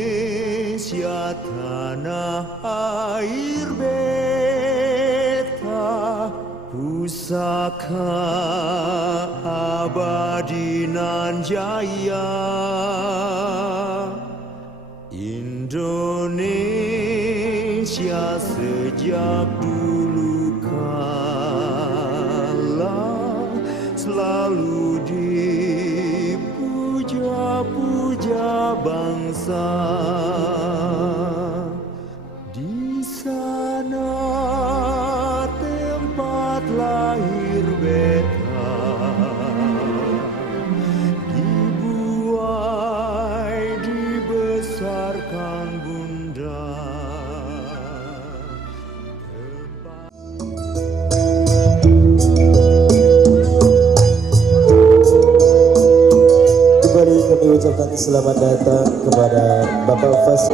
Indonesia tanah air beta, pusaka abadi nan jaya. Indonesia sejak dulu kala selalu dipuja-puja bangsa. Di sana tempat lahir beta, dibuai dibesarkan bunda. Kembali kami ucapkan selamat datang kepada Bapak Fas.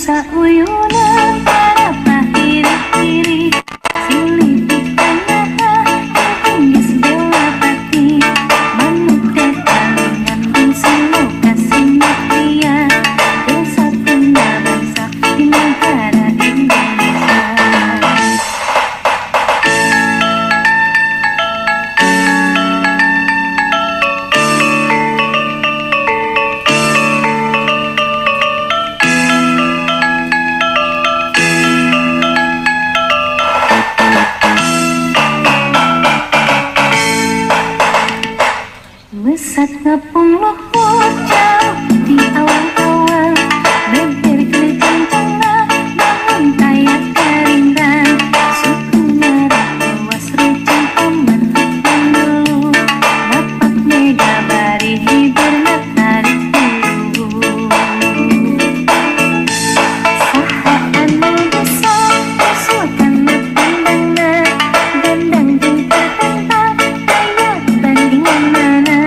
Sauyunan para pahiri-hiri silih pikanyaha hingga segala pati manuk tetalingan dan silo kasihnya pria kesatunya bangsa di negara Indonesia. Mesat ngepung luhur jauh di awal-awal beber kerencana bangun kayak kerindan suku merah luas runcing pemetik yang dulu dapat mega bari hiburna tarik dulu saha anu besar usulkan lepindangna gendang jeung tertentang daya bandingan mana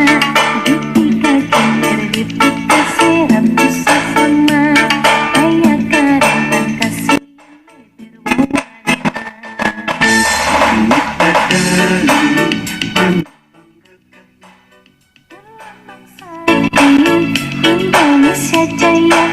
Indonesia Jaya.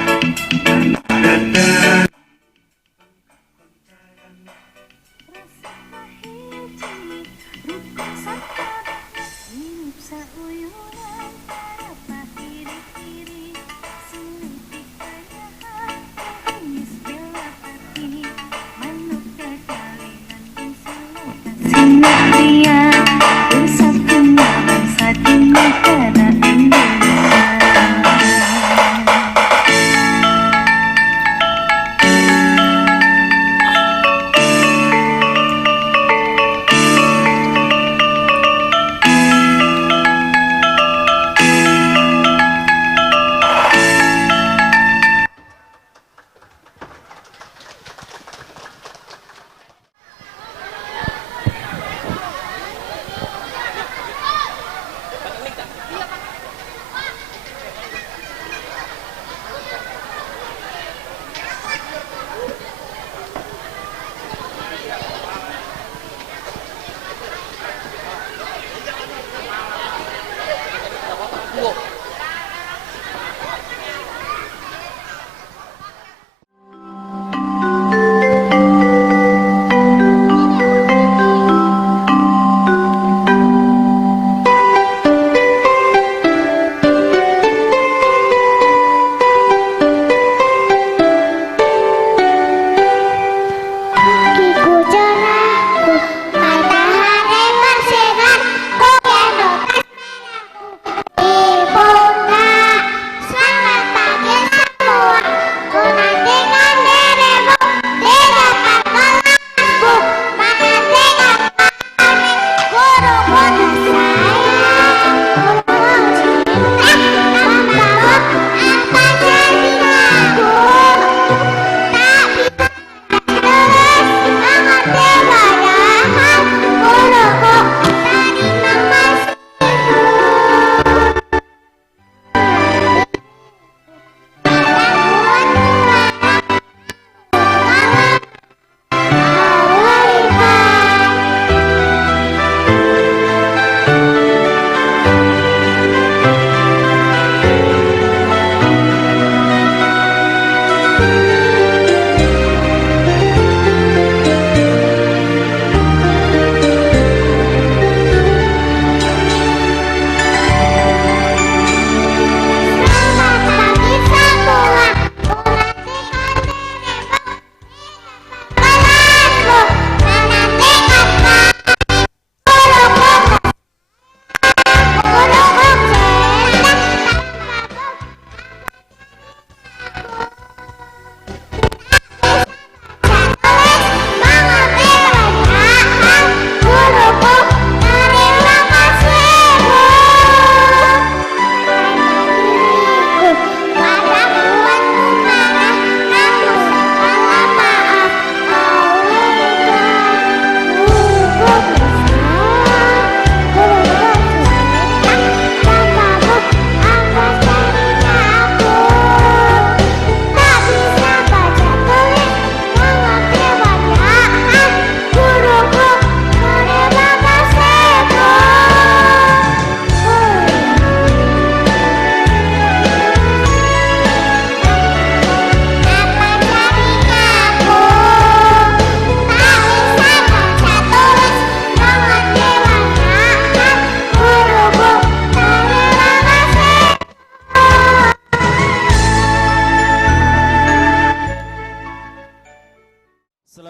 Sinatria bersatunya bangsa di negara Indonesia.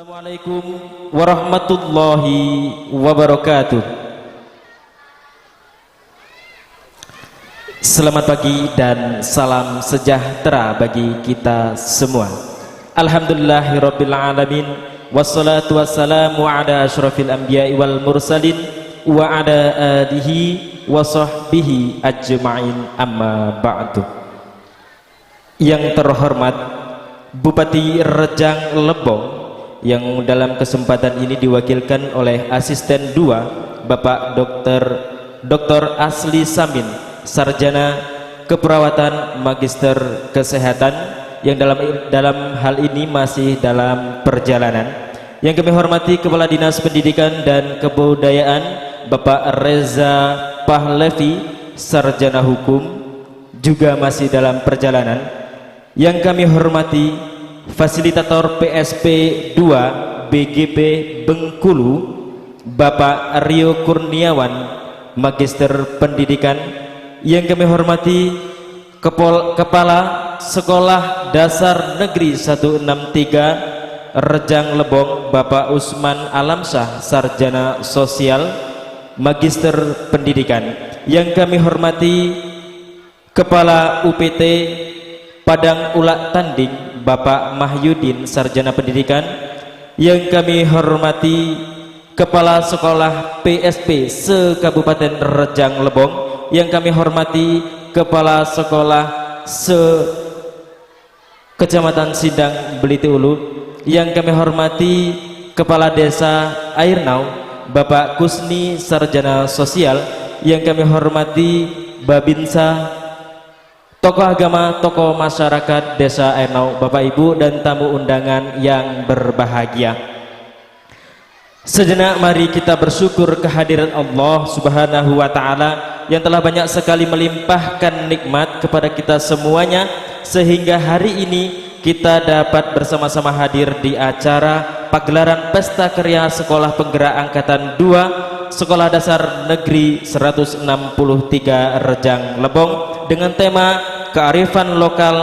Assalamualaikum warahmatullahi wabarakatuh. Selamat pagi dan salam sejahtera bagi kita semua. Alhamdulillahirabbil alamin, wassalatu wassalamu ala asyrafil anbiya'i wal mursalin wa ala alihi wa sahbihi ajma'in, amma ba'du. Yang terhormat Bupati Rejang Lebong, yang dalam kesempatan ini diwakilkan oleh Asisten 2 Bapak Dr. Asli Samin, Sarjana Keperawatan, Magister Kesehatan, yang dalam hal ini masih dalam perjalanan. Yang kami hormati Kepala Dinas Pendidikan dan Kebudayaan Bapak Reza Pahlevi, Sarjana Hukum, juga masih dalam perjalanan. Yang kami hormati Fasilitator PSP 2 BGP Bengkulu Bapak Rio Kurniawan, Magister Pendidikan. Yang kami hormati Kepala Sekolah Dasar Negeri 163 Rejang Lebong Bapak Usman Alamsyah, Sarjana Sosial, Magister Pendidikan. Yang kami hormati Kepala UPT Padang Ulak Tanding Bapak Mahyudin, Sarjana Pendidikan. Yang kami hormati Kepala Sekolah PSP se-Kabupaten Rejang Lebong. Yang kami hormati Kepala Sekolah se-Kecamatan Sindang Beliti Ulu. Yang kami hormati Kepala Desa Airnau Bapak Kusni, Sarjana Sosial. Yang kami hormati Babinsa, tokoh agama, tokoh masyarakat Desa Airnau, Bapak Ibu dan tamu undangan yang berbahagia. Sejenak mari kita bersyukur kehadiran Allah Subhanahu wa Ta'ala yang telah banyak sekali melimpahkan nikmat kepada kita semuanya, sehingga hari ini kita dapat bersama-sama hadir di acara pagelaran Pesta Karya Sekolah Penggerak Angkatan 2 Sekolah Dasar Negeri 163 Rejang Lebong dengan tema Kearifan Lokal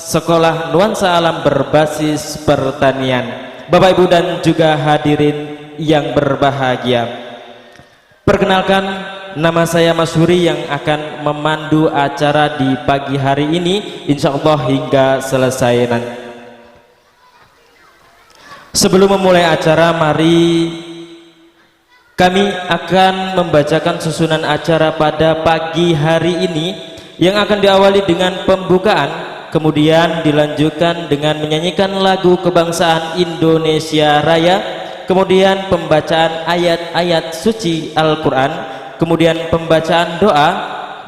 Sekolah Nuansa Alam Berbasis Pertanian. Bapak Ibu dan juga hadirin yang berbahagia, perkenalkan, nama saya Mas Huri yang akan memandu acara di pagi hari ini, insya Allah hingga selesai nanti. Sebelum memulai acara, mari kami akan membacakan susunan acara pada pagi hari ini, yang akan diawali dengan pembukaan, kemudian dilanjutkan dengan menyanyikan lagu kebangsaan Indonesia Raya, kemudian pembacaan ayat-ayat suci Al-Quran, kemudian pembacaan doa,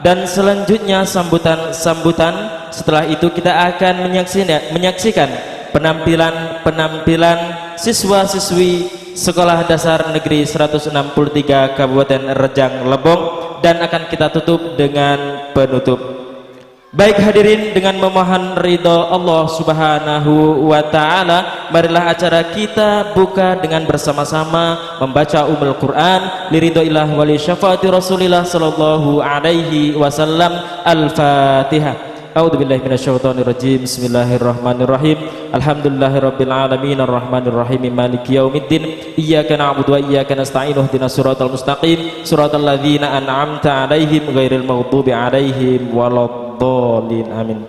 dan selanjutnya sambutan-sambutan. Setelah itu kita akan menyaksikan penampilan siswa-siswi Sekolah Dasar Negeri 163 Kabupaten Rejang Lebong, dan akan kita tutup dengan penutup. Baik hadirin, dengan memohon ridho Allah Subhanahu wa Ta'ala, marilah acara kita buka dengan bersama-sama membaca Ummul Quran liridhoillah wa li syafaati Rasulillah sallallahu alaihi wasallam. Al-Fatihah. A'udzubillahi minasyaitonirrajim. Bismillahirrahmanirrahim. Alhamdulillahirabbil alamin arrahmanirrahim maliki yaumiddin. Iyyaka na'budu wa iyyaka nasta'in. Ihdinas siratal mustaqim, siratal ladzina an'amta 'alaihim ghairil maghdubi 'alaihim waladdallin. Amin.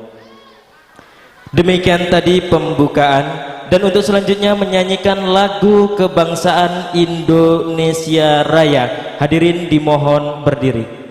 Demikian tadi pembukaan, dan untuk selanjutnya menyanyikan lagu kebangsaan Indonesia Raya. Hadirin dimohon berdiri.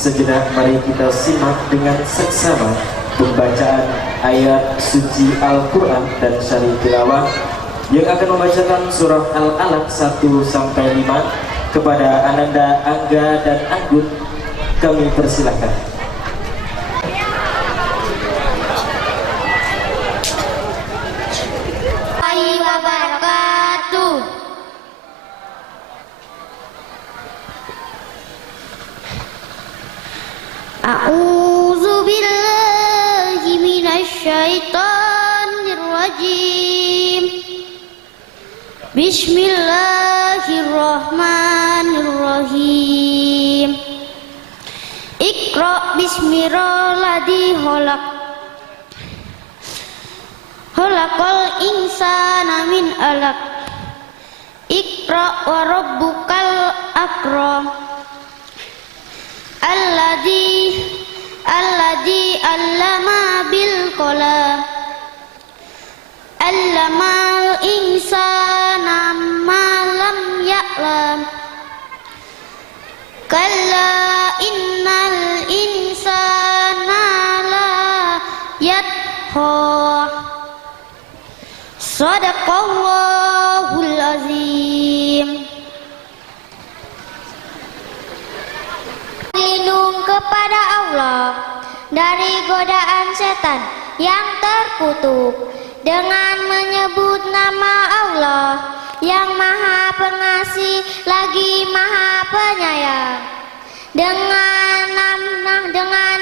Sejenak mari kita simak dengan seksama pembacaan ayat suci Al-Quran dan syarih tilawah yang akan membacakan surah Al-Alaq 1-5 kepada Ananda, Angga, dan Anggun. Kami persilahkan. A'udzu billahi minasyaitonir rajim. Bismillahirrahmanirrahim. Iqra bismi rabbikal khalaq. Khalaqal insana min 'alaq. Iqra wa rabbukal akram. Alladzi 'allama bil qalam. 'Allamal insana ma lam ya'lam. Kalla innal insana la yatqa. Shadaqallahul azim. Lindung kepada Allah dari godaan setan yang terkutuk dengan menyebut nama Allah yang Maha Pengasih lagi Maha Penyayang. Dengan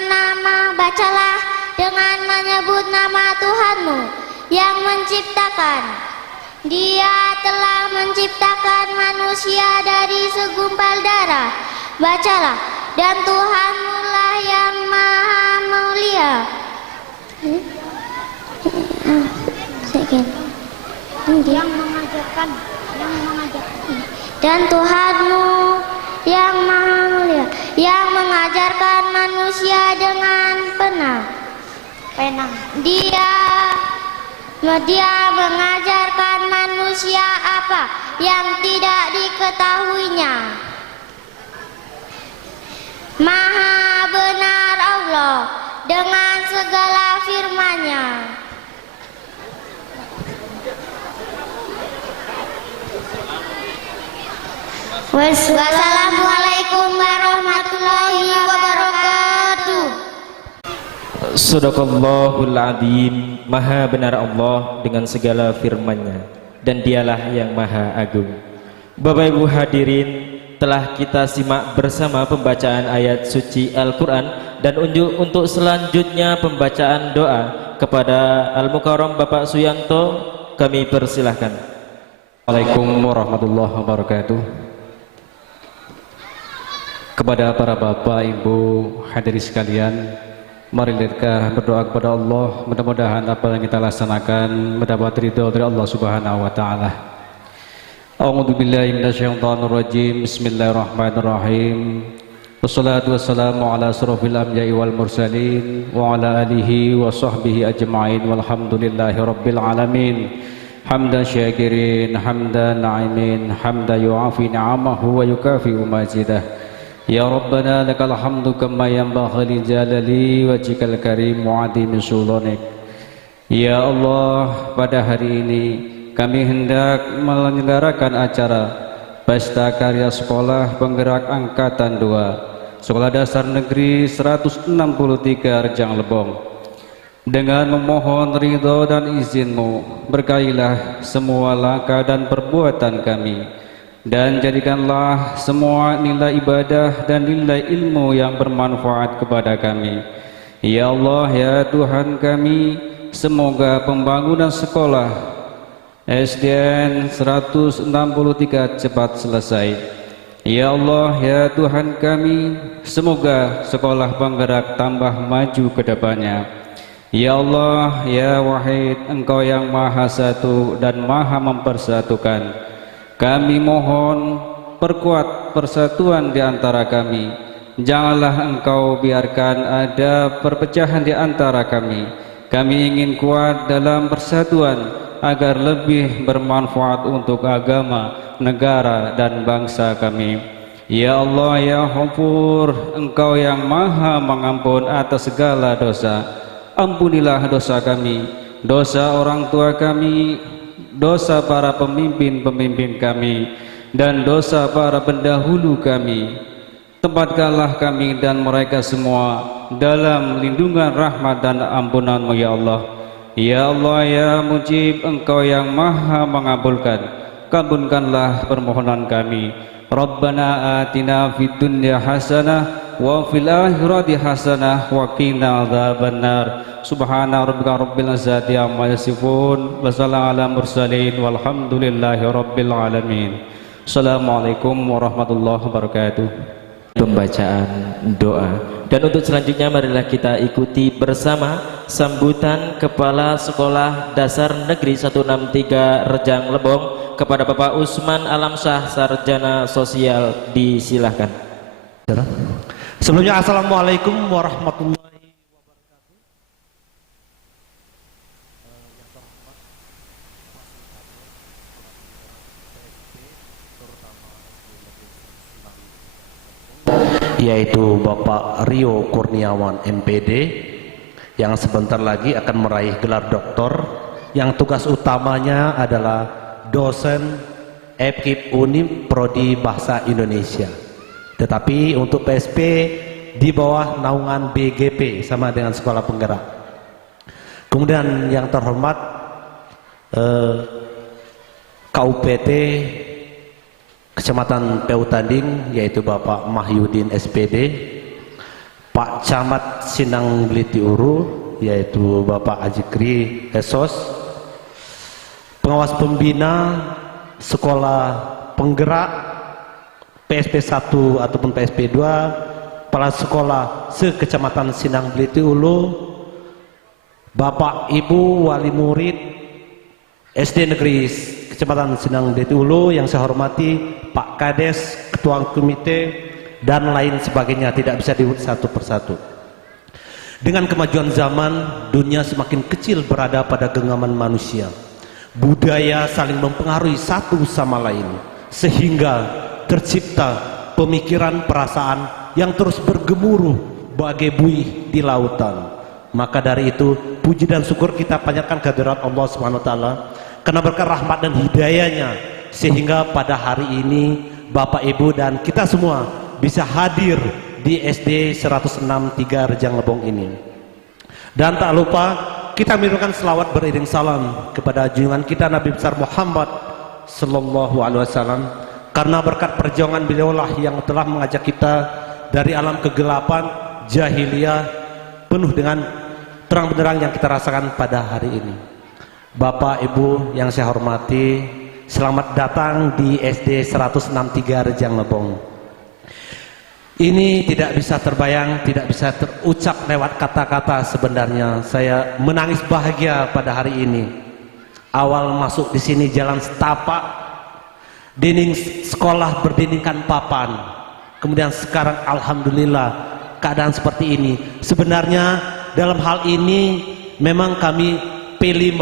nama bacalah dengan menyebut nama Tuhanmu yang menciptakan. Dia telah menciptakan manusia dari segumpal darah. Bacalah, dan Tuhanmu lah yang Maha Mulia. Yang mengajarkan. Dan Tuhanmu yang Maha Mulia, yang mengajarkan manusia dengan penang. Dia mengajarkan manusia apa yang tidak diketahuinya. Maha benar Allah dengan segala firman-Nya. Wassalamualaikum warahmatullahi wabarakatuh. Shadaqallahul adzim. Maha benar Allah dengan segala firman-Nya, dan Dialah yang Maha Agung. Bapak Ibu hadirin, telah kita simak bersama pembacaan ayat suci Al-Quran, dan untuk selanjutnya pembacaan doa kepada Al-Mukarram Bapak Suyanto, kami persilahkan. Assalamualaikum warahmatullahi wabarakatuh. Kepada para bapak, ibu, hadirin sekalian, mari kita berdoa kepada Allah. Mudah-mudahan apa yang kita laksanakan mendapat ridho dari Allah Subhanahu wa taala. A'udzu billahi minasyaitonir rajim. Bismillahirrahmanirrahim. Wassalatu wassalamu ala asrofil anbiya'i wal mursalin wa ala alihi wa sahbihi ajma'in walhamdulillahi rabbil alamin. Hamdan syakirin, hamdan na'imin, hamdan yu'afi ni'amahu wa yukafi'u majidah. Ya Rabbana lakal hamdu kama yanbaghi li jalali wajhikal karim wa 'azimi sultanik. Ya Allah, pada hari ini kami hendak menyelenggarakan acara Pesta Karya Sekolah Penggerak Angkatan 2 Sekolah Dasar Negeri 163 Rejang Lebong. Dengan memohon ridho dan izin-Mu, berkahilah semua langkah dan perbuatan kami, dan jadikanlah semua nilai ibadah dan nilai ilmu yang bermanfaat kepada kami. Ya Allah, ya Tuhan kami, semoga pembangunan sekolah SDN 163 cepat selesai. Ya Allah, ya Tuhan kami, semoga sekolah penggerak tambah maju ke depannya. Ya Allah, ya Wahid, Engkau yang Maha Satu dan Maha Mempersatukan. Kami mohon perkuat persatuan di antara kami. Janganlah Engkau biarkan ada perpecahan di antara kami. Kami ingin kuat dalam persatuan agar lebih bermanfaat untuk agama, negara, dan bangsa kami. Ya Allah ya Ghafur, Engkau yang maha mengampun atas segala dosa. Ampunilah dosa kami, dosa orang tua kami, dosa para pemimpin-pemimpin kami, dan dosa para pendahulu kami. Tempatkanlah kami dan mereka semua dalam lindungan rahmat dan ampunan-Mu ya Allah. Ya Allah ya Mujib, Engkau yang maha mengabulkan, kabulkanlah permohonan kami. Rabbana atina fid dunya hasanah wa fil akhirati hasanah wa qina adzabannar. Subhana rabbika rabbil izzati amma yasifun wa salamun ala mursalin walhamdulillahi rabbil alamin. Assalamualaikum warahmatullahi wabarakatuh. Pembacaan doa. Dan untuk selanjutnya marilah kita ikuti bersama sambutan Kepala Sekolah Dasar Negeri 163 Rejang Lebong kepada Bapak Usman Alamsyah, Sarjana Sosial. Disilahkan. Sebelumnya assalamualaikum warahmatullahi wabarakatuh. Yaitu Bapak Rio Kurniawan MPD yang sebentar lagi akan meraih gelar doktor, yang tugas utamanya adalah dosen FKIP Unim Prodi Bahasa Indonesia. Tetapi untuk PSP di bawah naungan BGP sama dengan Sekolah Penggerak. Kemudian yang terhormat KUPT Kecamatan Peutanding yaitu Bapak Mahyudin SPD, Pak Camat Sindang Beliti Uru yaitu Bapak Ajikri Esos, pengawas pembina Sekolah Penggerak PSP 1 ataupun PSP 2, kepala sekolah se-Kecamatan Sindang Beliti Ulu, Bapak Ibu wali murid SD Negeri Kecamatan Sindang Beliti Ulu yang saya hormati, Pak Kades, Ketua Komite, dan lain sebagainya, tidak bisa diurut satu persatu. Dengan kemajuan zaman, dunia semakin kecil berada pada genggaman manusia. Budaya saling mempengaruhi satu sama lain, sehingga tercipta pemikiran perasaan yang terus bergemuruh bagai buih di lautan. Maka dari itu, puji dan syukur kita panjatkan kehadirat Allah SWT karena berkat rahmat dan hidayahnya, sehingga pada hari ini Bapak Ibu dan kita semua bisa hadir di SD 163 Rejang Lebong ini. Dan tak lupa kita mengirimkan selawat beriring salam kepada junjungan kita Nabi besar Muhammad sallallahu alaihi wasallam, karena berkat perjuangan beliaulah yang telah mengajak kita dari alam kegelapan jahiliyah penuh dengan terang benderang yang kita rasakan pada hari ini. Bapak Ibu yang saya hormati, selamat datang di SD 163 Rejang Lebong. Ini tidak bisa terbayang, tidak bisa terucap lewat kata-kata. Sebenarnya saya menangis bahagia pada hari ini. Awal masuk di sini jalan setapak, dinding sekolah berdindingkan papan. Kemudian sekarang alhamdulillah keadaan seperti ini. Sebenarnya dalam hal ini memang kami P5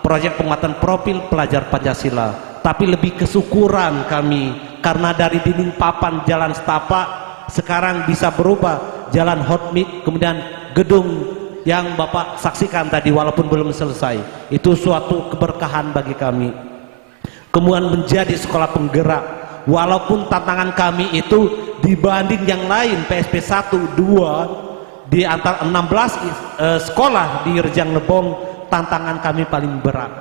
proyek penguatan profil pelajar Pancasila, tapi lebih kesyukuran kami karena dari dinding papan jalan setapak sekarang bisa berubah jalan hotmik, kemudian gedung yang Bapak saksikan tadi walaupun belum selesai. Itu suatu keberkahan bagi kami. Kemudian menjadi sekolah penggerak, walaupun tantangan kami itu dibanding yang lain PSP 1, 2 di antara 16 sekolah di Rejang Lebong, tantangan kami paling berat.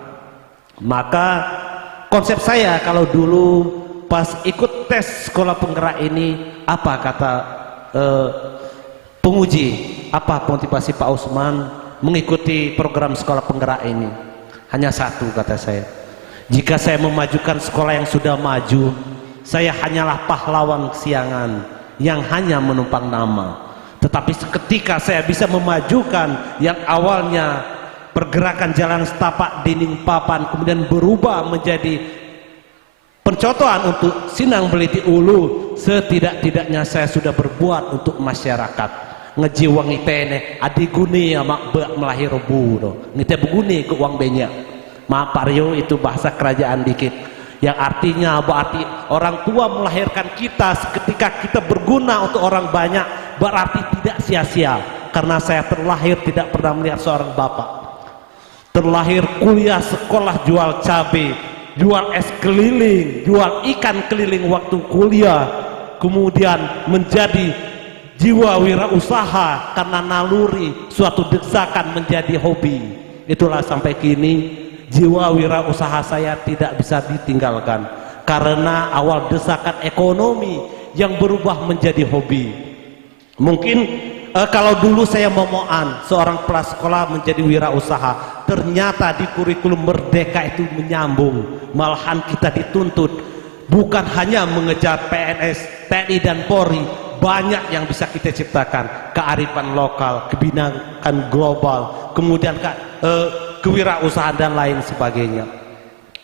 Maka konsep saya kalau dulu pas ikut tes sekolah penggerak ini, apa kata penguji, apa motivasi Pak Usman mengikuti program sekolah penggerak ini? Hanya satu kata saya, jika saya memajukan sekolah yang sudah maju, saya hanyalah pahlawan kesiangan yang hanya menumpang nama. Tetapi ketika saya bisa memajukan yang awalnya pergerakan jalan setapak dinding papan kemudian berubah menjadi pencontohan untuk Sindang Beliti Ulu, setidak-tidaknya saya sudah berbuat untuk masyarakat. Ngejiwang itene adiguni ya mak melahir rebu no. Ngite beguni ke uang banyak. Maaf Pak Rio, itu bahasa kerajaan dikit. yang artinya berarti orang tua melahirkan kita ketika kita berguna untuk orang banyak, berarti tidak sia-sia. Karena saya terlahir tidak pernah melihat seorang bapak, terlahir kuliah sekolah jual cabai, jual es keliling, jual ikan keliling waktu kuliah, kemudian menjadi jiwa wirausaha karena naluri suatu desakan menjadi hobi. Itulah sampai kini jiwa wirausaha saya tidak bisa ditinggalkan karena awal desakan ekonomi yang berubah menjadi hobi. Mungkin kalau dulu saya momoan seorang prasekolah menjadi wirausaha, ternyata di kurikulum Merdeka itu menyambung, malahan kita dituntut bukan hanya mengejar PNS, TNI dan Polri, banyak yang bisa kita ciptakan, kearifan lokal, kebinakan global, kemudian kewirausahaan dan lain sebagainya.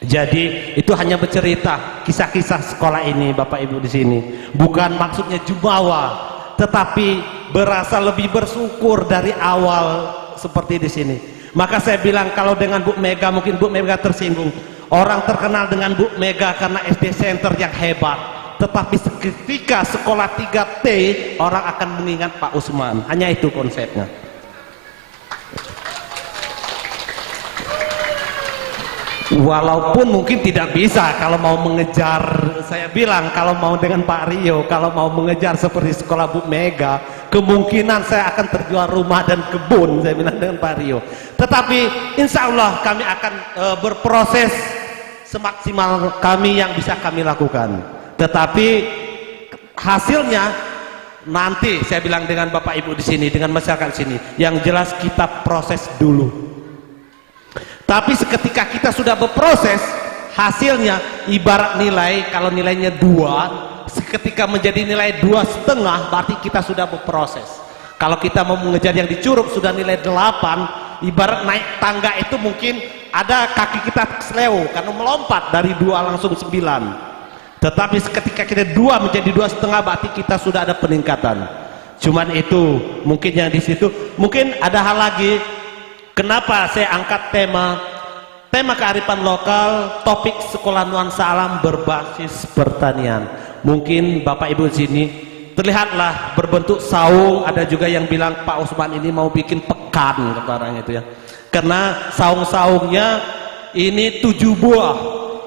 Jadi itu hanya bercerita kisah-kisah sekolah ini, Bapak Ibu di sini. Bukan maksudnya jumawa, tetapi berasa lebih bersyukur dari awal seperti di sini. Maka saya bilang kalau dengan Bu Mega, mungkin Bu Mega tersinggung. Orang terkenal dengan Bu Mega karena SD Center yang hebat. Tetapi ketika sekolah 3T, orang akan mengingat Pak Usman. Hanya itu konsepnya. Walaupun mungkin tidak bisa kalau mau mengejar, saya bilang kalau mau dengan Pak Rio, kalau mau mengejar seperti sekolah Bu Mega, kemungkinan saya akan terjual rumah dan kebun, saya bilang dengan Pak Rio. Tetapi insya Allah kami akan berproses semaksimal kami yang bisa kami lakukan. Tetapi hasilnya nanti saya bilang dengan Bapak Ibu di sini, dengan masyarakat di sini, yang jelas kita proses dulu. Tapi seketika kita sudah berproses, hasilnya ibarat nilai, kalau nilainya 2, seketika menjadi nilai 2,5, berarti kita sudah berproses. Kalau kita mau mengejar yang di Curug sudah nilai 8, ibarat naik tangga itu mungkin ada kaki kita seleo karena melompat dari 2 langsung 9. Tetapi seketika kita 2 menjadi 2,5, berarti kita sudah ada peningkatan. Cuman itu mungkin yang di situ, mungkin ada hal lagi. Kenapa saya angkat tema kearifan lokal, topik sekolah nuansa alam berbasis pertanian. Mungkin Bapak Ibu di sini terlihatlah berbentuk saung, ada juga yang bilang Pak Usman ini mau bikin pekan orang itu ya. Karena saung-saungnya ini 7 buah.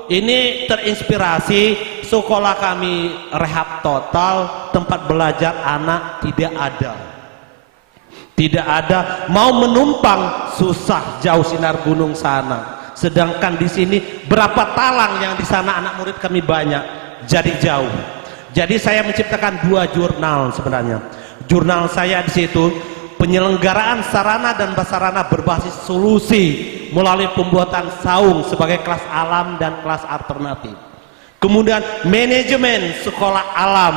Ini terinspirasi sekolah kami rehab total, tempat belajar anak tidak ada. Tidak ada, mau menumpang susah, jauh sinar gunung sana. Sedangkan di sini berapa talang yang di sana anak murid kami banyak, jadi jauh. Jadi saya menciptakan 2 jurnal sebenarnya. Jurnal saya di situ penyelenggaraan sarana dan prasarana berbasis solusi melalui pembuatan saung sebagai kelas alam dan kelas alternatif. Kemudian manajemen sekolah alam,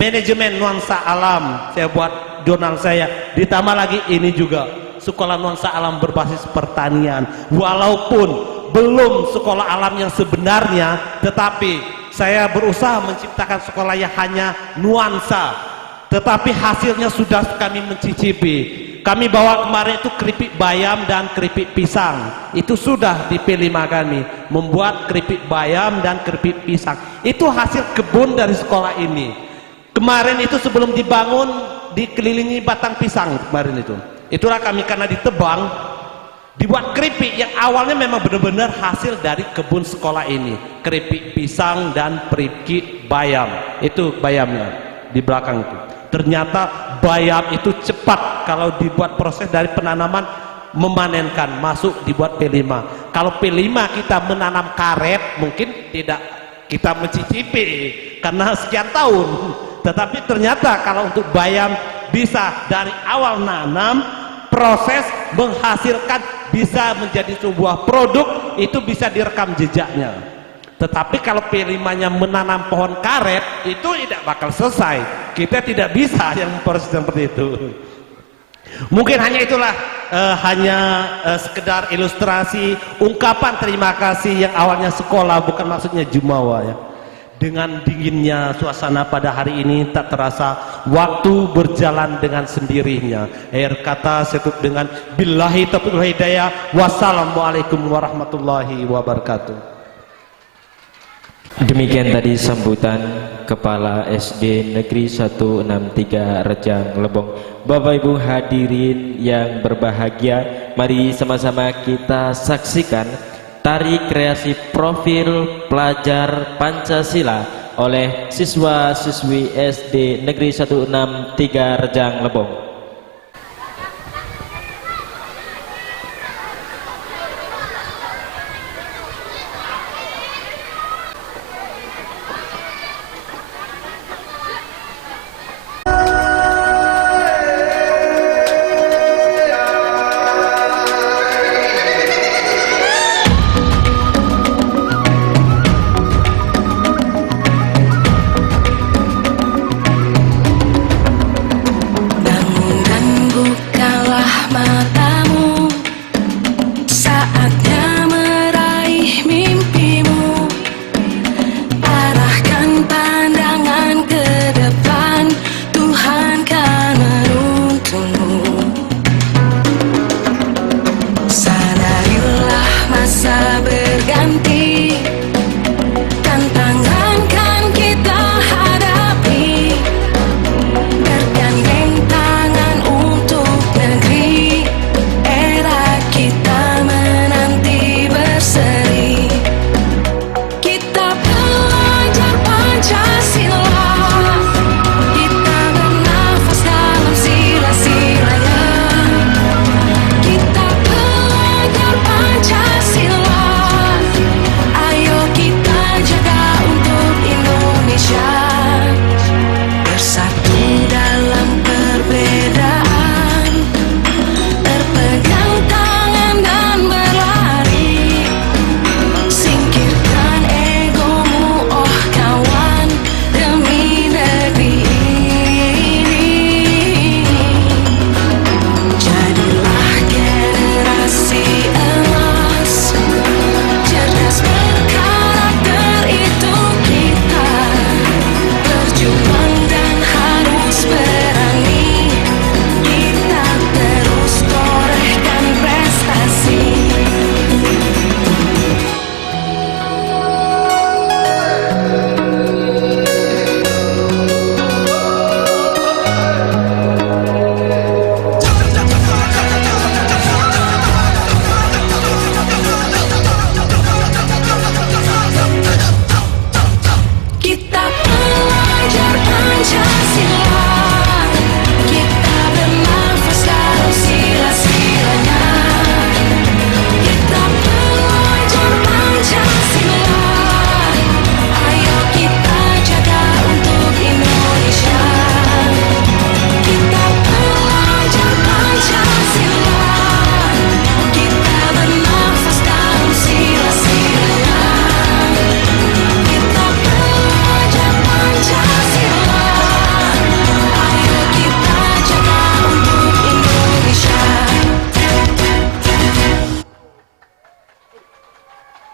manajemen nuansa alam, saya buat jurnal saya. Ditambah lagi ini juga sekolah nuansa alam berbasis pertanian. Walaupun belum sekolah alam yang sebenarnya, tetapi saya berusaha menciptakan sekolah yang hanya nuansa, tetapi hasilnya sudah kami mencicipi. Kami bawa kemarin itu keripik bayam dan keripik pisang. Itu sudah di P5 kami membuat keripik bayam dan keripik pisang. Itu hasil kebun dari sekolah ini. Kemarin itu sebelum dibangun dikelilingi batang pisang kemarin itu. Itulah kami karena ditebang, dibuat keripik yang awalnya memang benar-benar hasil dari kebun sekolah ini. Keripik pisang dan keripik bayam. Itu bayamnya di belakang itu. Ternyata bayam itu cepat kalau dibuat proses dari penanaman memanenkan, masuk dibuat P5. Kalau P5 kita menanam karet mungkin tidak kita mencicipi karena sekian tahun. Tetapi ternyata kalau untuk bayam bisa dari awal nanam, proses menghasilkan bisa menjadi sebuah produk, itu bisa direkam jejaknya. Tetapi kalau P5-nya menanam pohon karet, itu tidak bakal selesai. Kita tidak bisa yang proses seperti itu. Mungkin hanya itulah, sekedar ilustrasi, ungkapan terima kasih yang awalnya sekolah, bukan maksudnya jumawa ya. Dengan dinginnya suasana pada hari ini tak terasa waktu berjalan dengan sendirinya. Akhir kata saya tutup dengan billahi taufiq wal hidayah. Wassalamualaikum warahmatullahi wabarakatuh. Demikian tadi sambutan Kepala SD Negeri 163 Rejang Lebong. Bapak Ibu hadirin yang berbahagia, mari sama-sama kita saksikan tari kreasi profil pelajar Pancasila oleh siswa-siswi SD Negeri 163 Rejang Lebong.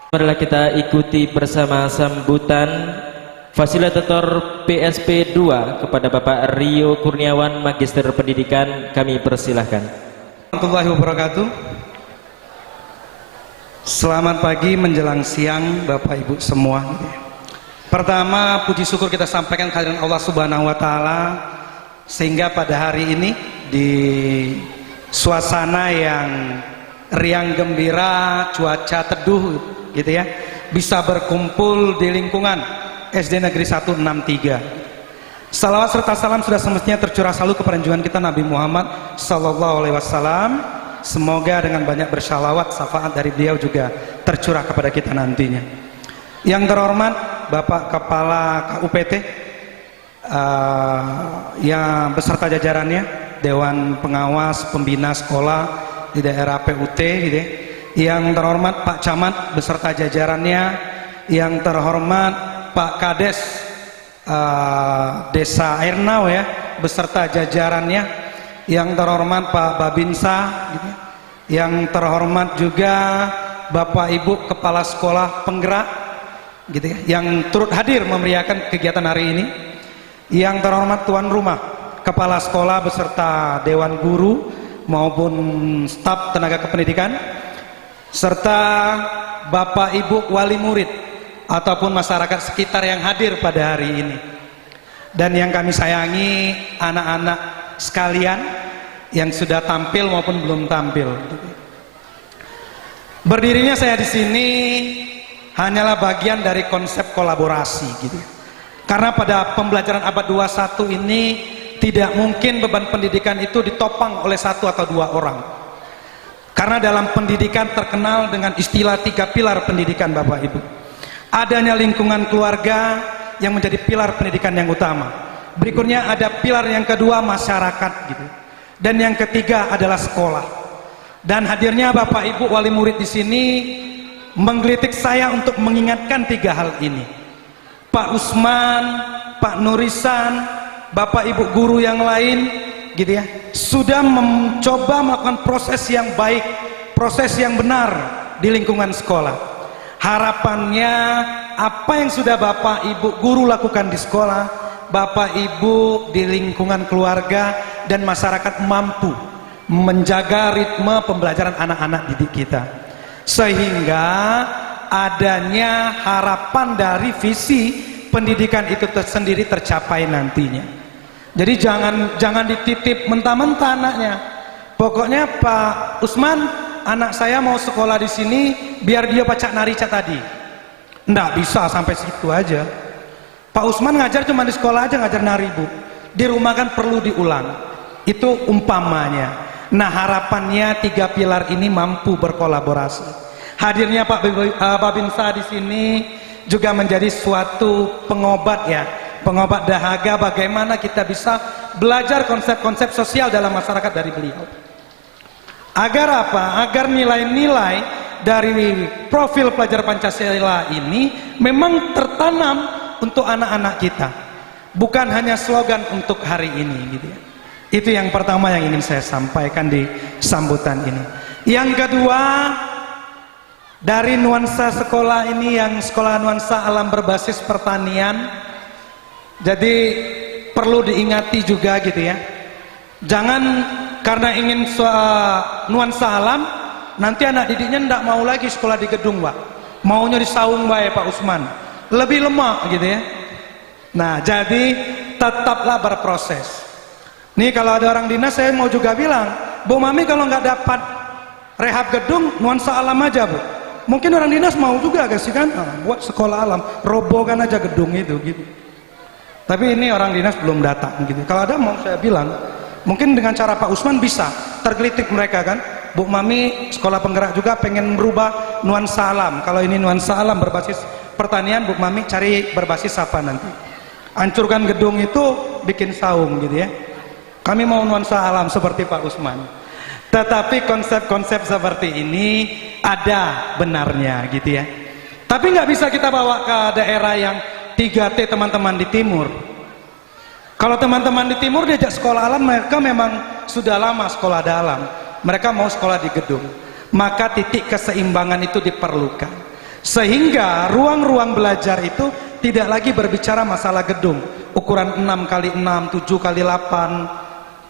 Marilah kita ikuti bersama sambutan Fasilitator PSP 2 kepada Bapak Rio Kurniawan, Magister Pendidikan. Kami persilahkan. Warahmatullahi wabarakatuh. Selamat pagi menjelang siang Bapak Ibu semua. Pertama, puji syukur kita sampaikan kehadiran Allah Subhanahu wa taala sehingga pada hari ini di suasana yang riang gembira, cuaca teduh gitu ya, bisa berkumpul di lingkungan SD Negeri 163. Salawat serta salam sudah semestinya tercurah selalu kepada junjungan kita Nabi Muhammad sallallahu alaihi wasallam. Semoga dengan banyak bersalawat, syafaat dari beliau juga tercurah kepada kita nantinya. Yang terhormat Bapak Kepala KUPT yang beserta jajarannya, Dewan Pengawas Pembina Sekolah di daerah PUT gitu ya. Yang terhormat Pak Camat beserta jajarannya, yang terhormat Pak Kades Desa Airnau ya beserta jajarannya, yang terhormat Pak Babinsa gitu ya. Yang terhormat juga Bapak Ibu Kepala Sekolah Penggerak gitu ya, yang turut hadir memeriahkan kegiatan hari ini. Yang terhormat tuan rumah Kepala Sekolah beserta Dewan Guru maupun staf tenaga kependidikan, serta Bapak Ibu wali murid ataupun masyarakat sekitar yang hadir pada hari ini. Dan yang kami sayangi anak-anak sekalian yang sudah tampil maupun belum tampil. Berdirinya saya di sini hanyalah bagian dari konsep kolaborasi gitu. Karena pada pembelajaran abad 21 ini tidak mungkin beban pendidikan itu ditopang oleh satu atau dua orang. Karena dalam pendidikan terkenal dengan istilah 3 pilar pendidikan Bapak Ibu. Adanya lingkungan keluarga yang menjadi pilar pendidikan yang utama. Berikutnya ada pilar yang kedua, masyarakat gitu. Dan yang ketiga adalah sekolah. Dan hadirnya Bapak Ibu wali murid di sini menggelitik saya untuk mengingatkan 3 hal ini. Pak Usman, Pak Nurisan, Bapak Ibu guru yang lain gitu ya, sudah mencoba melakukan proses yang baik, proses yang benar di lingkungan sekolah. Harapannya apa yang sudah Bapak Ibu guru lakukan di sekolah, Bapak Ibu di lingkungan keluarga dan masyarakat mampu menjaga ritme pembelajaran anak-anak didik kita, sehingga adanya harapan dari visi pendidikan itu tersendiri tercapai nantinya. Jadi jangan dititip mentah-mentah anaknya. Pokoknya Pak Usman, anak saya mau sekolah di sini biar dia baca narica tadi. Nggak bisa sampai situ aja. Pak Usman ngajar cuma di sekolah aja ngajar nari Bu. Di rumah kan perlu diulang. Itu umpamanya. Nah harapannya 3 pilar ini mampu berkolaborasi. Hadirnya Pak Babinsa di sini juga menjadi suatu pengobat ya. Pengobat dahaga bagaimana kita bisa belajar konsep-konsep sosial dalam masyarakat dari beliau. Agar apa? Agar nilai-nilai dari profil pelajar Pancasila ini memang tertanam untuk anak-anak kita. Bukan hanya slogan untuk hari ini gitu ya. Itu yang pertama yang ingin saya sampaikan di sambutan ini. Yang kedua, dari nuansa sekolah ini yang sekolah nuansa alam berbasis pertanian. Jadi perlu diingati juga gitu ya. Jangan karena ingin nuansa alam, nanti anak didiknya tidak mau lagi sekolah di gedung Pak. Maunya di saung Pak Usman. Lebih lemak gitu ya. Nah jadi tetaplah berproses. Nih kalau ada orang dinas saya mau juga bilang, Bu Mami kalau nggak dapat rehab gedung, nuansa alam aja Bu. Mungkin orang dinas mau juga kasih kan, buat sekolah alam, robohkan aja gedung itu gitu. Tapi ini orang dinas belum datang gitu. Kalau ada mau saya bilang, mungkin dengan cara Pak Usman bisa tergelitik mereka kan. Bu Mami sekolah penggerak juga pengen merubah nuansa alam. Kalau ini nuansa alam berbasis pertanian, Bu Mami cari berbasis apa nanti. Hancurkan gedung itu bikin saung gitu ya. Kami mau nuansa alam seperti Pak Usman. Tetapi konsep-konsep seperti ini ada benarnya gitu ya. Tapi nggak bisa kita bawa ke daerah yang 3T teman-teman di timur. Kalau teman-teman di timur diajak sekolah alam, mereka memang sudah lama sekolah dalam. Mereka mau sekolah di gedung. Maka titik keseimbangan itu diperlukan. Sehingga ruang-ruang belajar itu tidak lagi berbicara masalah gedung. Ukuran 6x6, 7x8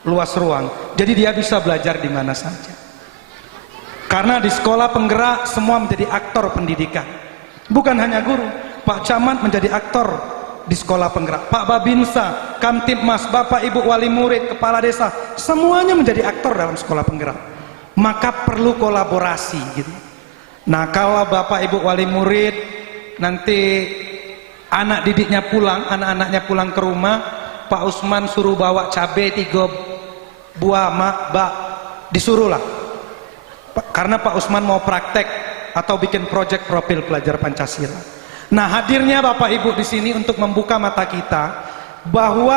luas ruang. Jadi dia bisa belajar di mana saja. Karena di sekolah penggerak semua menjadi aktor pendidikan. Bukan hanya guru. Pak Camat menjadi aktor di sekolah penggerak, Pak Babinsa, Kamtibmas, Bapak Ibu wali murid, kepala desa, semuanya menjadi aktor dalam sekolah penggerak. Maka perlu kolaborasi gitu. Nah kalau Bapak Ibu wali murid nanti anak didiknya pulang, anak-anaknya pulang ke rumah, Pak Usman suruh bawa cabai 3 buah bak, disuruh lah. Karena Pak Usman mau praktek atau bikin proyek profil pelajar Pancasila. Nah hadirnya Bapak Ibu di sini untuk membuka mata kita bahwa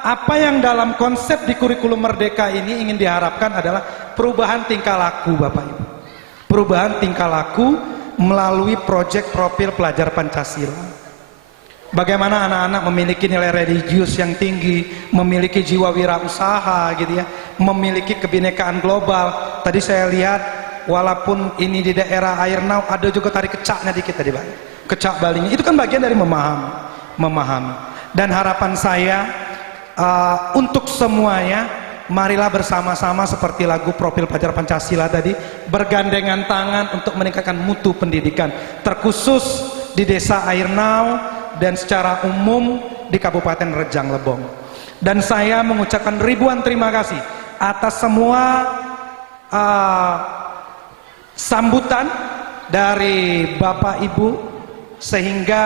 apa yang dalam konsep di kurikulum Merdeka ini ingin diharapkan adalah perubahan tingkah laku Bapak Ibu. Perubahan tingkah laku melalui proyek profil pelajar Pancasila. Bagaimana anak-anak memiliki nilai religius yang tinggi, memiliki jiwa wirausaha gitu ya, memiliki kebinekaan global. Tadi saya lihat walaupun ini di daerah air nau ada juga tarik kecaknya dikit tadi Pak. Kecak balingnya itu kan bagian dari memahami. Dan harapan saya untuk semuanya, marilah bersama-sama seperti lagu profil pelajar Pancasila tadi, bergandengan tangan untuk meningkatkan mutu pendidikan, terkhusus di Desa Airnau dan secara umum di Kabupaten Rejang Lebong. Dan saya mengucapkan ribuan terima kasih atas semua sambutan dari Bapak Ibu sehingga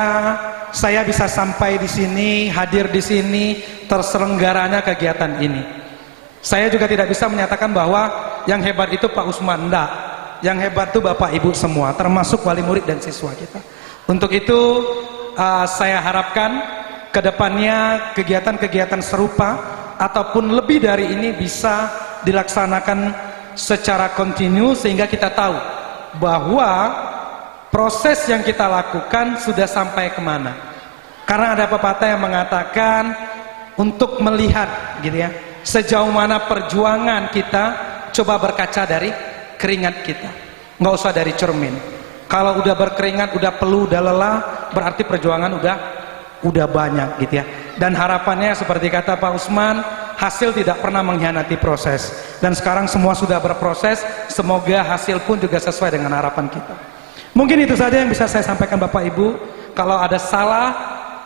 saya bisa sampai di sini, hadir di sini, terselenggaranya kegiatan ini. Saya juga tidak bisa menyatakan bahwa yang hebat itu Pak Usman, enggak. Yang hebat itu Bapak Ibu semua, termasuk wali murid dan siswa kita. Untuk itu saya harapkan kedepannya kegiatan-kegiatan serupa ataupun lebih dari ini bisa dilaksanakan secara kontinu sehingga kita tahu bahwa proses yang kita lakukan sudah sampai kemana. Karena ada pepatah yang mengatakan untuk melihat gitu ya, sejauh mana perjuangan kita, coba berkaca dari keringat kita, nggak usah dari cermin. Kalau udah berkeringat, udah peluh, udah lelah, berarti perjuangan udah banyak gitu ya. Dan harapannya seperti kata Pak Usman, hasil tidak pernah mengkhianati proses. Dan sekarang semua sudah berproses, semoga hasil pun juga sesuai dengan harapan kita. Mungkin itu saja yang bisa saya sampaikan Bapak Ibu. Kalau ada salah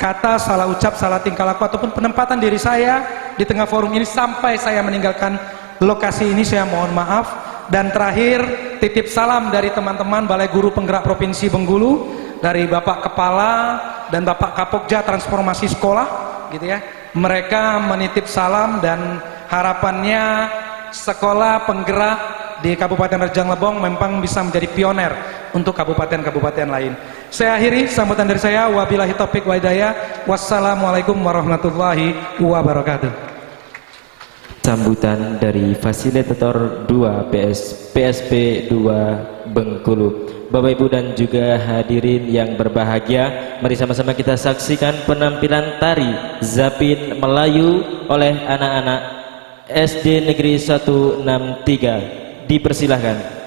kata, salah ucap, salah tingkah laku ataupun penempatan diri saya di tengah forum ini sampai saya meninggalkan lokasi ini, saya mohon maaf. Dan terakhir, titip salam dari teman-teman Balai Guru Penggerak Provinsi Bengkulu, dari Bapak Kepala dan Bapak Kapokja Transformasi Sekolah gitu ya. Mereka menitip salam dan harapannya sekolah penggerak di Kabupaten Rejang Lebong memang bisa menjadi pioner untuk kabupaten-kabupaten lain. Saya akhiri sambutan dari saya. Wabillahi taufik wa hidayah. Wassalamualaikum warahmatullahi wabarakatuh. Sambutan dari fasilitator 2 PSP 2 Bengkulu. Bapak Ibu dan juga hadirin yang berbahagia, mari sama-sama kita saksikan penampilan tari Zapin Melayu oleh anak-anak SD Negeri 163. Dipersilahkan.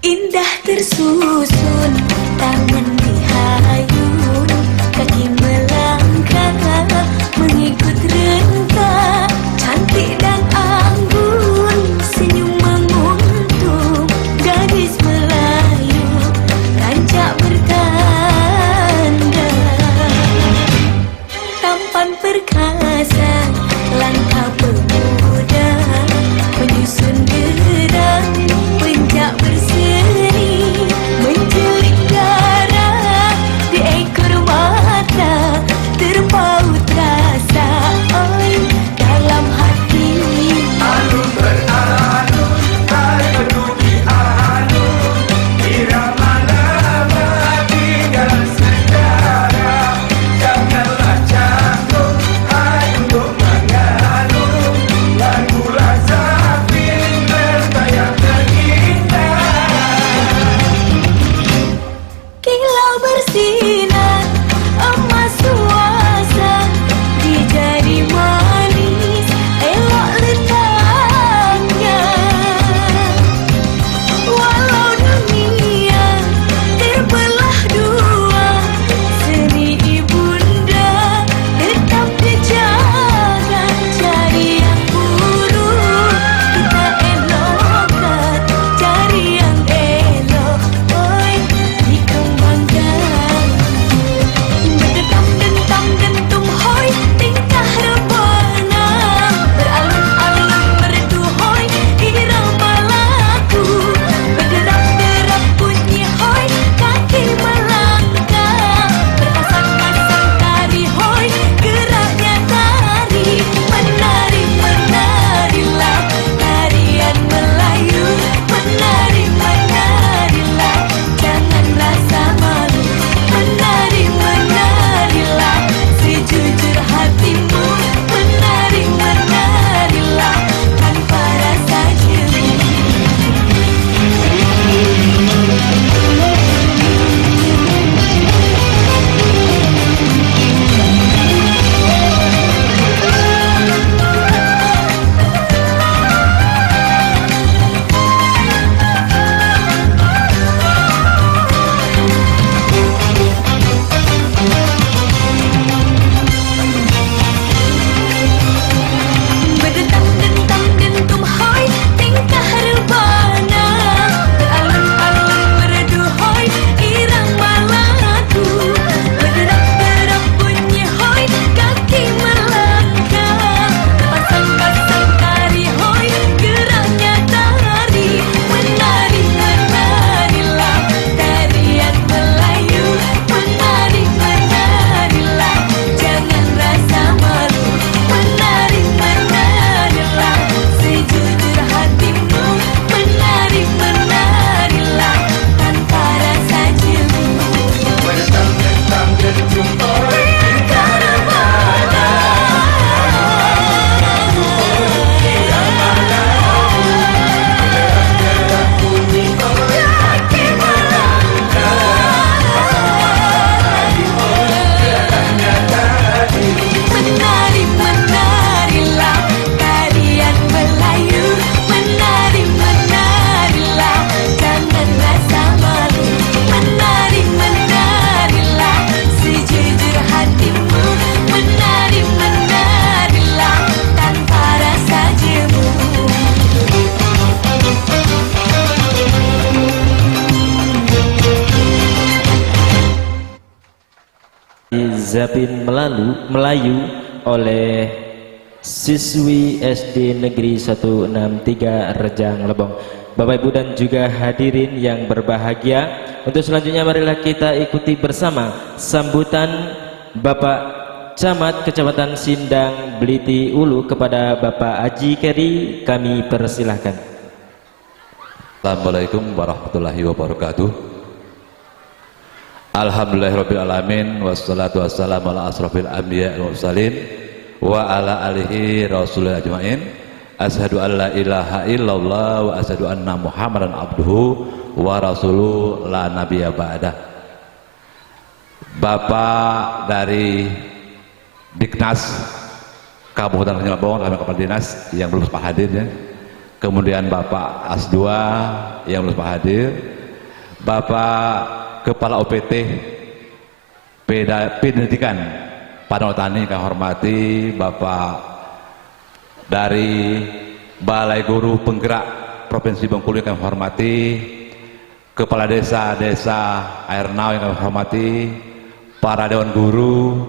Indah tersusun taman di Zapin Melayu oleh siswi SD Negeri 163 Rejang Lebong. Bapak Ibu dan juga hadirin yang berbahagia, untuk selanjutnya marilah kita ikuti bersama sambutan Bapak Camat Kecamatan Sindang Bliti Ulu kepada Bapak Haji Keri. Kami persilahkan. Assalamualaikum warahmatullahi wabarakatuh. Alhamdulillahirrabbilalamin. Wassalatu wassalamu ala asrafil anbiya wal mursalin wa ala alihi rasulillah ajma'in. Asyhadu an la ilaha illallah wa asyhadu anna muhammadan abduhu wa rasuluhu la nabiyya ba'dah. Bapak dari Diknas Kabupaten Rejang Lebong, Kepala Dinas yang belum sempat hadir ya. Kemudian Bapak As2 yang belum sempat hadir. Bapak Kepala OPT Pendidikan Padang Tani kami hormati, Bapak dari Balai Guru Penggerak Provinsi Bengkulu kami hormati, Kepala Desa Airnau yang kami hormati, para Dewan Guru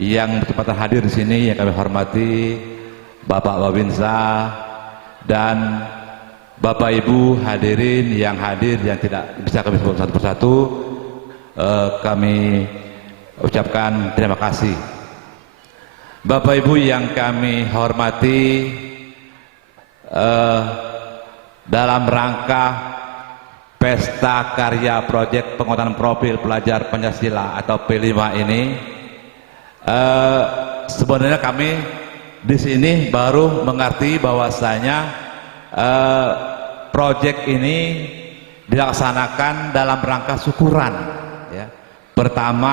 yang berkesempatan hadir di sini yang kami hormati, Bapak Babinsa dan Bapak Ibu hadirin yang hadir yang tidak bisa kami sebut satu persatu, kami ucapkan terima kasih. Bapak Ibu yang kami hormati, dalam rangka Pesta Karya Proyek Penguatan Profil Pelajar Pancasila atau P5 ini, sebenarnya kami di sini baru mengerti bahwasanya proyek ini dilaksanakan dalam rangka syukuran ya. Pertama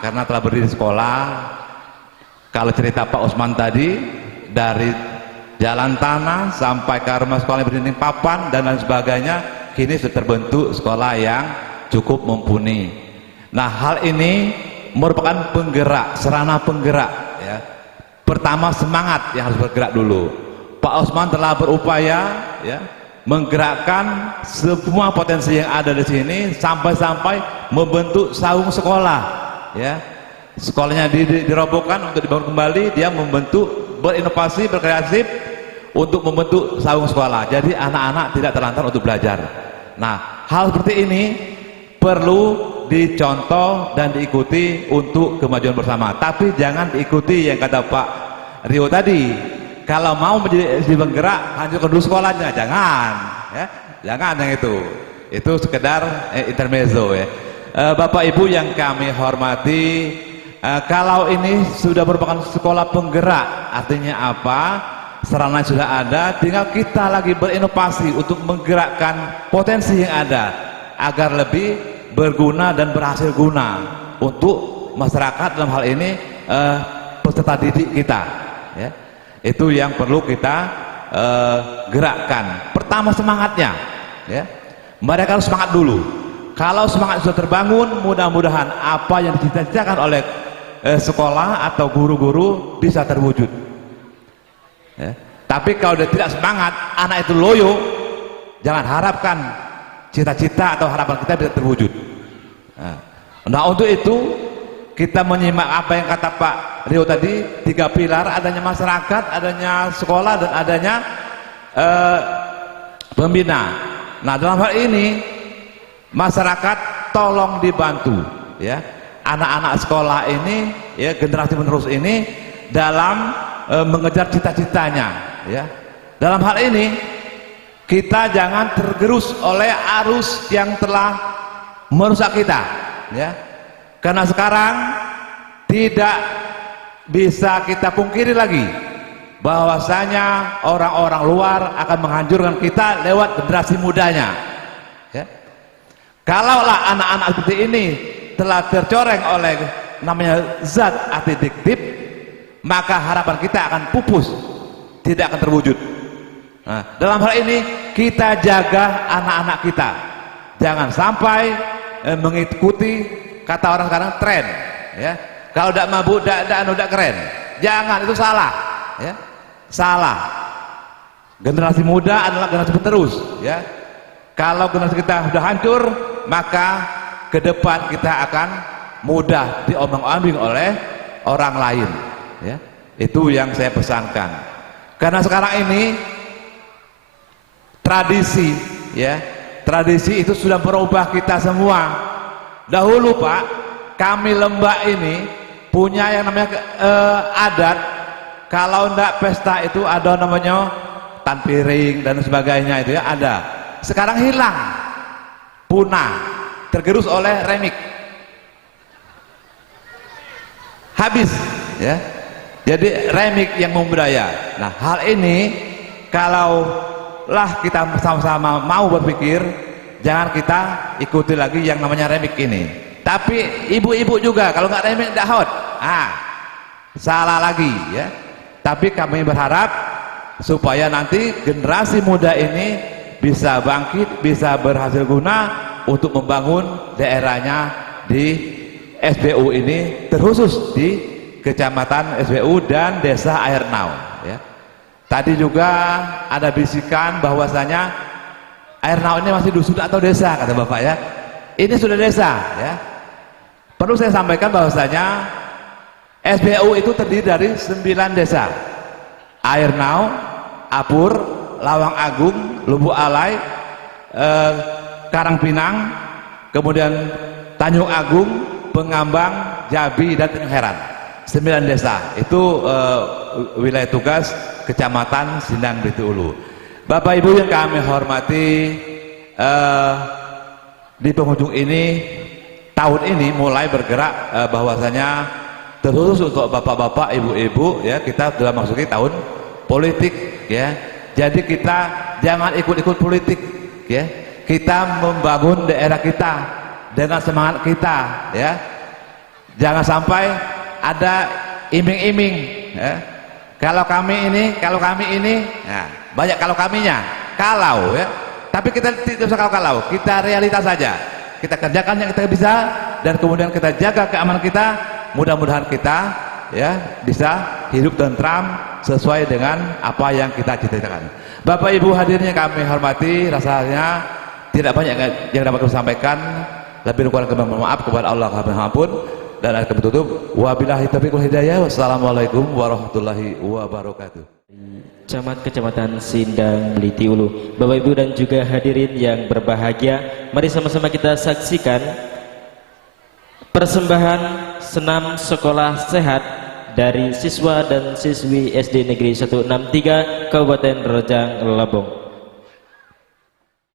karena telah berdiri sekolah, kalau cerita Pak Usman tadi dari jalan tanah sampai ke rumah sekolah yang berdinding papan dan lain sebagainya, kini sudah terbentuk sekolah yang cukup mumpuni. Nah, hal ini merupakan penggerak, sarana penggerak ya. Pertama semangat yang harus bergerak dulu. Pak Osman telah berupaya ya, menggerakkan semua potensi yang ada di sini sampai membentuk saung sekolah ya. Sekolahnya dirobohkan untuk dibangun kembali, dia membentuk, berinovasi, berkreatif untuk membentuk saung sekolah. Jadi anak-anak tidak terlantar untuk belajar. Nah, hal seperti ini perlu dicontoh dan diikuti untuk kemajuan bersama. Tapi jangan diikuti yang kata Pak Rio tadi. Kalau mau menjadi penggerak, hancurkan dulu sekolahnya, jangan, ya, jangan yang itu sekedar intermezzo ya. Bapak Ibu yang kami hormati, kalau ini sudah merupakan sekolah penggerak, artinya apa? Sarana sudah ada, tinggal kita lagi berinovasi untuk menggerakkan potensi yang ada agar lebih berguna dan berhasil guna untuk masyarakat dalam hal ini peserta didik kita, ya. Itu yang perlu kita gerakkan. Pertama semangatnya ya. Mereka harus semangat dulu. Kalau semangat sudah terbangun, mudah-mudahan apa yang dicita-citakan oleh sekolah atau guru-guru bisa terwujud ya. Tapi kalau dia tidak semangat, anak itu loyo, jangan harapkan cita-cita atau harapan kita bisa terwujud. Nah, untuk itu kita menyimak apa yang kata Pak Rio tadi, 3 pilar, adanya masyarakat, adanya sekolah, dan adanya pembina. Nah, dalam hal ini masyarakat tolong dibantu ya, anak-anak sekolah ini ya, generasi penerus ini dalam mengejar cita-citanya ya. Dalam hal ini kita jangan tergerus oleh arus yang telah merusak kita ya. Karena sekarang tidak bisa kita pungkiri lagi bahwasanya orang-orang luar akan menghancurkan kita lewat generasi mudanya ya. Kalaulah anak-anak seperti ini telah tercoreng oleh namanya zat adiktif, maka harapan kita akan pupus, tidak akan terwujud. Nah, dalam hal ini kita jaga anak-anak kita, jangan sampai mengikuti kata orang sekarang tren ya. Kalau tidak mabuk, tidak keren, jangan, itu salah ya. Salah. Generasi muda adalah generasi penerus ya. Kalau generasi kita sudah hancur, maka ke depan kita akan mudah diombang-ambing oleh orang lain, ya. Itu yang saya pesankan. Karena sekarang ini tradisi, ya, tradisi itu sudah merubah kita semua. Dahulu Pak, kami Lembak ini punya yang namanya adat, kalau enggak pesta itu ada namanya tan piring dan sebagainya itu ya ada. Sekarang hilang, punah, tergerus oleh remik, habis, ya. Jadi remik yang membudaya. Nah, hal ini kalaulah kita sama-sama mau berpikir, jangan kita ikuti lagi yang namanya remik ini. Tapi ibu-ibu juga kalau nggak remik nggak hot, salah lagi, ya. Tapi kami berharap supaya nanti generasi muda ini bisa bangkit, bisa berhasil guna untuk membangun daerahnya di SBU ini, terkhusus di Kecamatan SBU dan Desa Airnau, ya. Tadi juga ada bisikan bahwasanya Airnau ini masih dusun atau desa, kata Bapak, ya. Ini sudah desa, ya. Perlu saya sampaikan bahwasanya SBU itu terdiri dari 9 desa. Airnau, Apur, Lawang Agung, Lubuk Alai, Karangpinang, kemudian Tanjung Agung, Pengambang, Jabi, dan Tanjung Heran. 9 desa itu wilayah tugas Kecamatan Sindang Bliti Ulu. Bapak Ibu yang kami hormati, di penghujung ini tahun ini mulai bergerak bahwasanya terkhusus untuk bapak-bapak, ibu-ibu, ya, kita sudah masuki tahun politik, ya. Jadi kita jangan ikut-ikut politik, ya. Kita membangun daerah kita dengan semangat kita, ya. Jangan sampai ada iming-iming, ya. Kalau kami ini, nah, banyak kalau kaminya, kalau, ya. Tapi kita tidak usah kalau, kita realitas saja. Kita kerjakan yang kita bisa dan kemudian kita jaga keamanan kita. Mudah-mudahan kita, ya, bisa hidup tentram sesuai dengan apa yang kita cita-citakan. Bapak Ibu hadirin yang kami hormati, rasanya tidak banyak yang dapat kami sampaikan. Lebih kurang kami mohon maaf kepada Allah, kami ampun. Dan akhir tutup, wabillahi taufiq wal hidayah. Wassalamualaikum warahmatullahi wabarakatuh. Camat Kecamatan Sindang Bliti Ulu, Bapak Ibu dan juga hadirin yang berbahagia, mari sama-sama kita saksikan persembahan senam sekolah sehat dari siswa dan siswi SD Negeri 163 Kabupaten Rejang Lebong.